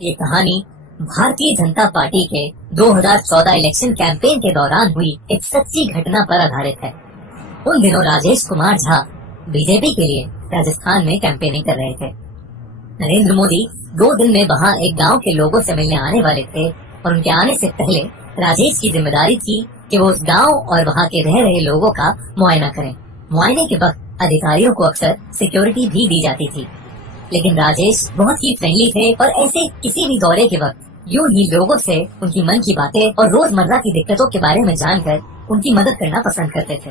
ये कहानी भारतीय जनता पार्टी के 2014 इलेक्शन कैंपेन के दौरान हुई एक सच्ची घटना पर आधारित है। उन दिनों राजेश कुमार झा बीजेपी के लिए राजस्थान में कैंपेनिंग कर रहे थे। नरेंद्र मोदी 2 दिन में वहां एक गांव के लोगों से मिलने आने वाले थे और उनके आने से पहले राजेश की जिम्मेदारी थी कि वो उस गांव और वहां के रह रहे लोगों का मुआयना करें। मुआयने के वक्त अधिकारियों को अक्सर सिक्योरिटी भी दी जाती थी, लेकिन राजेश बहुत ही फ्रेंडली थे और ऐसे किसी भी दौरे के वक्त यूं ही लोगों से उनकी मन की बातें और रोजमर्रा की दिक्कतों के बारे में जानकर उनकी मदद करना पसंद करते थे।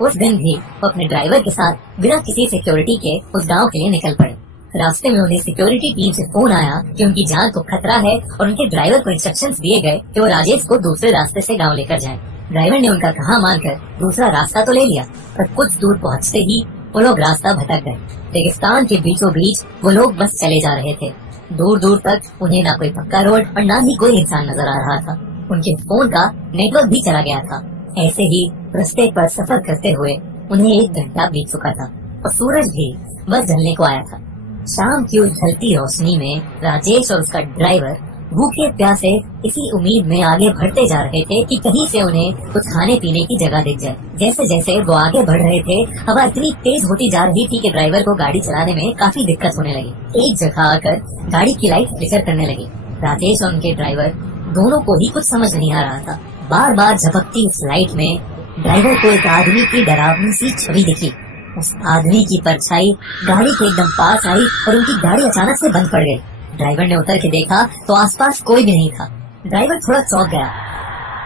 उस दिन भी वो अपने ड्राइवर के साथ बिना किसी सिक्योरिटी के उस गांव के लिए निकल पड़े। रास्ते में उन्हें सिक्योरिटी टीम से फोन आया कि उनकी जान को खतरा है और उनके ड्राइवर को इंस्ट्रक्शंस दिए गए कि वो राजेश को दूसरे रास्ते से गांव लेकर जाएं। ड्राइवर ने उनका कहा मानकर दूसरा रास्ता तो ले लिया, पर कुछ दूर पहुंचते ही वो लोग रास्ता भटक गए। रेगिस्तान के बीचों बीच वो लोग बस चले जा रहे थे। दूर दूर तक उन्हें ना कोई पक्का रोड और ना ही कोई इंसान नजर आ रहा था। उनके फोन का नेटवर्क भी चला गया था। ऐसे ही रास्ते पर सफर करते हुए उन्हें 1 घंटा बीत चुका था और सूरज भी बस ढलने को आया था। शाम की उस ढलती रोशनी में राजेश और उसका ड्राइवर भूखे प्यासे इसी उम्मीद में आगे बढ़ते जा रहे थे कि कहीं से उन्हें कुछ खाने पीने की जगह दिख जाए। जैसे जैसे वो आगे बढ़ रहे थे, हवा इतनी तेज होती जा रही थी कि ड्राइवर को गाड़ी चलाने में काफी दिक्कत होने लगी। एक जगह आकर गाड़ी की लाइट फ्लिकर करने लगी। राजेश और उनके ड्राइवर दोनों को ही कुछ समझ नहीं आ रहा था। बार बार झपकती इस लाइट में ड्राइवर को एक आदमी की डरावनी सी छवि दिखी। उस आदमी की परछाई गाड़ी के एकदम पास आई और उनकी गाड़ी अचानक से बंद पड़ गई। ड्राइवर ने उतर के देखा तो आसपास कोई भी नहीं था। ड्राइवर थोड़ा चौंक गया,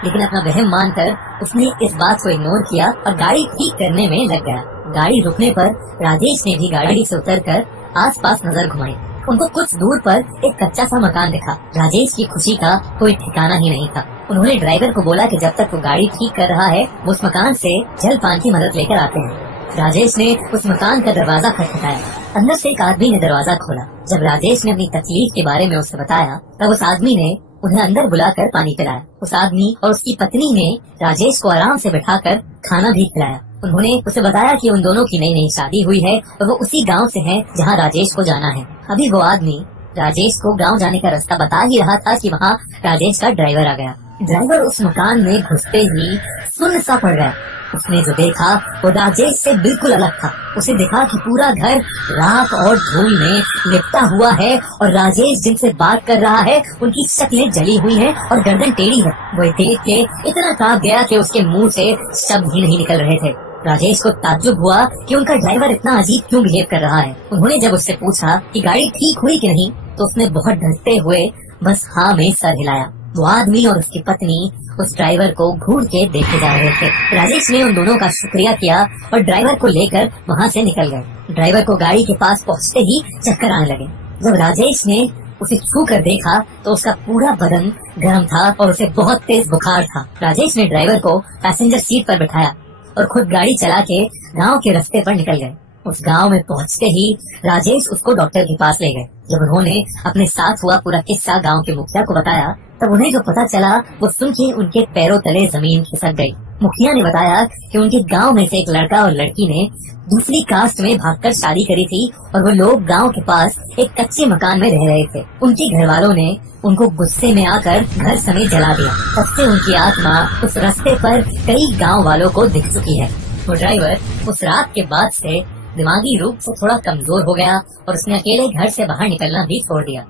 लेकिन अपना वहम मानकर उसने इस बात को इग्नोर किया और गाड़ी ठीक करने में लग गया। गाड़ी रुकने पर राजेश ने भी गाड़ी से उतरकर आसपास नजर घुमाई। उनको कुछ दूर पर एक कच्चा सा मकान दिखा। राजेश की खुशी का कोई ठिकाना ही नहीं था। उन्होंने ड्राइवर को बोला कि जब तक वो गाड़ी ठीक कर रहा है वो उस मकान से जल पान की मदद लेकर आते हैं। राजेश ने उस मकान का दरवाजा खटखटाया। अंदर से एक आदमी ने दरवाजा खोला। जब राजेश ने अपनी तकलीफ के बारे में उसे बताया तब उस आदमी ने उन्हें अंदर बुलाकर पानी पिलाया। उस आदमी और उसकी पत्नी ने राजेश को आराम से बिठाकर खाना भी खिलाया। उन्होंने उसे बताया कि उन दोनों की नई नई शादी हुई है और वो उसी गांव से हैं जहां राजेश को जाना है। अभी वो आदमी राजेश को गांव जाने का रास्ता बता ही रहा था कि वहां राजेश का ड्राइवर आ गया। ड्राइवर उस मकान में घुसते ही सुन्न सा पड़ गया। उसने जो देखा वो राजेश से बिल्कुल अलग था। उसे देखा कि पूरा घर राख और धूल में लिपटा हुआ है और राजेश जिनसे बात कर रहा है उनकी शक्लें जली हुई हैं और गर्दन टेढ़ी है। वो देख के इतना कांप गया कि उसके मुंह से शब्द ही नहीं निकल रहे थे। राजेश को ताज्जुब हुआ कि उनका ड्राइवर इतना अजीब क्यों बिहेव कर रहा है। उन्होंने जब उससे पूछा कि गाड़ी ठीक हुई कि नहीं तो उसने बहुत डरते हुए बस हाँ में सर हिलाया। वो आदमी और उसकी पत्नी उस ड्राइवर को घूर के देखे जा रहे थे। राजेश ने उन दोनों का शुक्रिया किया और ड्राइवर को लेकर वहाँ से निकल गए। ड्राइवर को गाड़ी के पास पहुँचते ही चक्कर आने लगे। जब राजेश ने उसे छू कर देखा तो उसका पूरा बदन गर्म था और उसे बहुत तेज बुखार था। राजेश ने ड्राइवर को पैसेंजर सीट पर बिठाया और खुद गाड़ी चला के गाँव के रास्ते पर निकल गए। उस गांव में पहुंचते ही राजेश उसको डॉक्टर के पास ले गए। जब उन्होंने अपने साथ हुआ पूरा किस्सा गांव के मुखिया को बताया तब उन्हें जो पता चला वो सुन के उनके पैरों तले जमीन खिसक गई। मुखिया ने बताया कि उनके गांव में से एक लड़का और लड़की ने दूसरी कास्ट में भागकर शादी करी थी और वो लोग गांव के पास एक कच्चे मकान में रह रहे थे। उनके घर वालों ने उनको गुस्से में आकर घर समेत जला दिया। तब से उनकी आत्मा उस रास्ते पर कई गाँव वालों को दिख चुकी है। वो ड्राइवर उस रात के बाद से दिमागी रूप से थोड़ा कमजोर हो गया और उसने अकेले घर से बाहर निकलना भी छोड़ दिया।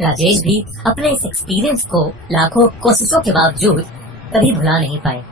राजेश भी अपने इस एक्सपीरियंस को लाखों कोशिशों के बावजूद कभी भुला नहीं पाए।